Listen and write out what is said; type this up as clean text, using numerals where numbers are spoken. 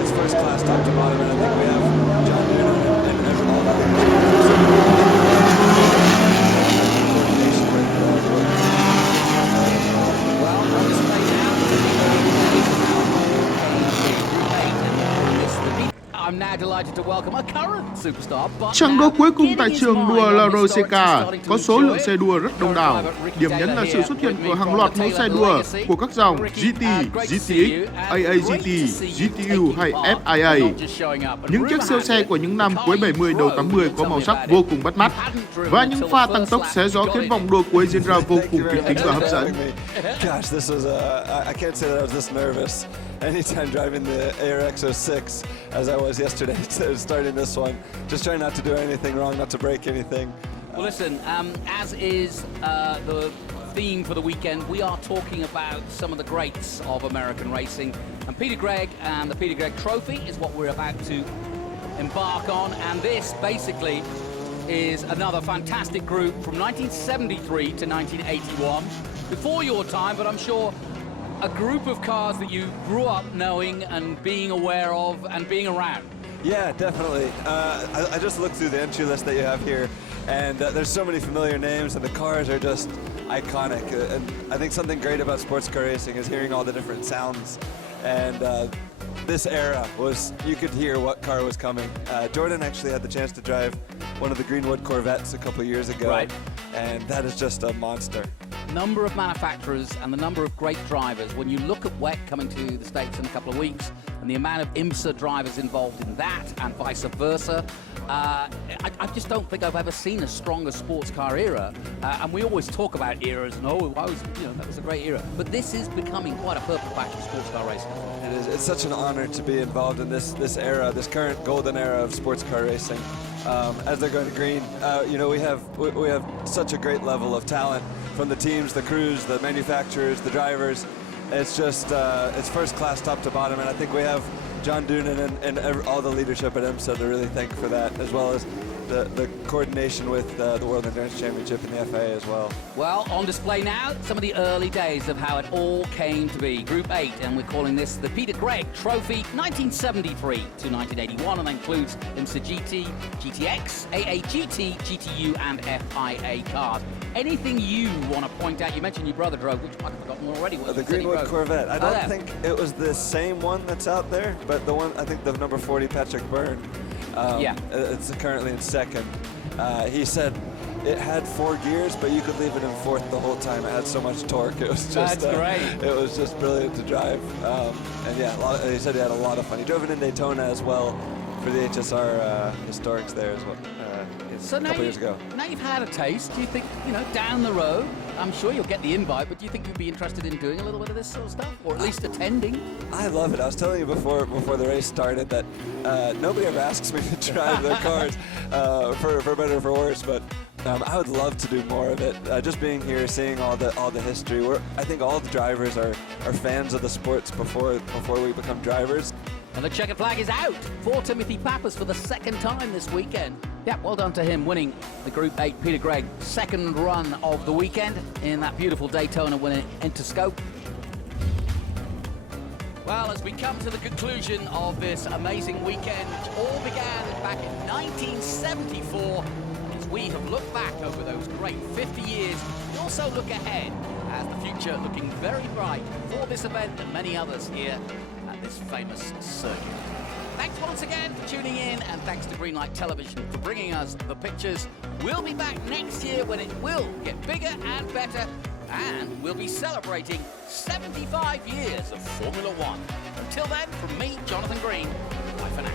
it's first class top to bottom, and I think we have John Noonan and all the coordination with Well, on display now, I'm now delighted to welcome a current superstar. Trận đua cuối cùng tại trường đua La Roseca có số lượng xe đua rất đông đảo. Điểm nhấn là sự xuất hiện của hàng loạt mẫu xe đua của các dòng GT, GTX, AAGT, GTU hay FIA. Những chiếc siêu xe của những năm cuối 70 đầu 80 có màu sắc vô cùng bắt mắt và những pha tăng tốc xé gió khiến vòng đua cuối diễn ra vô cùng kịch tính và hấp dẫn. Gosh, this was I can't say that I was this nervous anytime driving the ARX06 as I was yesterday starting this one. Just trying not to do anything wrong, not to break anything. Well, listen, as is the theme for the weekend, we are talking about some of the greats of American racing. And Peter Gregg and the Peter Gregg Trophy is what we're about to embark on. And this basically is another fantastic group from 1973 to 1981. Before your time, but I'm sure a group of cars that you grew up knowing and being aware of and being around. Yeah, definitely. I just looked through the entry list that you have here, and there's so many familiar names, and the cars are just iconic. And I think something great about sports car racing is hearing all the different sounds. And this era was, you could hear what car was coming. Jordan actually had the chance to drive one of the Greenwood Corvettes a couple years ago, right. And that is just a monster. Number of manufacturers and the number of great drivers. When you look at WEC coming to the States in a couple of weeks and the amount of IMSA drivers involved in that and vice versa, I just don't think I've ever seen a stronger sports car era. And we always talk about eras and that was a great era. But this is becoming quite a purple patch of sports car racing. It is. It's such an honor to be involved in this era, this current golden era of sports car racing. As they're going to green, we have such a great level of talent from the teams, the crews, the manufacturers, the drivers. It's just it's first class top to bottom, and I think we have John Noonan and all the leadership at IMSA to really thank for that, as well as the coordination with the World Endurance Championship and the FIA as well. Well, on display now, some of the early days of how it all came to be. Group 8, and we're calling this the Peter Gregg Trophy, 1973 to 1981, and that includes IMSA GT, GTX, AAGT, GTU and FIA cars. Anything you want to point out? You mentioned your brother drove, which I've forgotten already. The Greenwood Corvette. I don't think it was the same one that's out there, but the one, I think the number 40 Patrick Byrne. It's currently in second. He said it had 4 gears, but you could leave it in 4th the whole time. It had so much torque. It was just great. It was just brilliant to drive. And yeah, he said he had a lot of fun. He drove it in Daytona as well for the HSR Historics there as well. So a couple years ago. Now you've had a taste. Do you think, down the road, I'm sure you'll get the invite, but do you think you'd be interested in doing a little bit of this sort of stuff, or at least attending? I love it. I was telling you before the race started that nobody ever asks me to drive their cars, for better or for worse, but I would love to do more of it. Just being here, seeing all the history. I think all the drivers are fans of the sports before we become drivers. And the checkered flag is out for Timothy Pappas for the second time this weekend. Yeah, well done to him, winning the Group 8 Peter Gregg second run of the weekend in that beautiful Daytona winning Interscope. Well, as we come to the conclusion of this amazing weekend, which all began back in 1974, as we have looked back over those great 50 years, we also look ahead as the future looking very bright for this event and many others here at this famous circuit. Thanks once again for tuning in, and thanks to Greenlight Television for bringing us the pictures. We'll be back next year when it will get bigger and better, and we'll be celebrating 75 years of Formula One. Until then, from me, Jonathan Green, bye for now.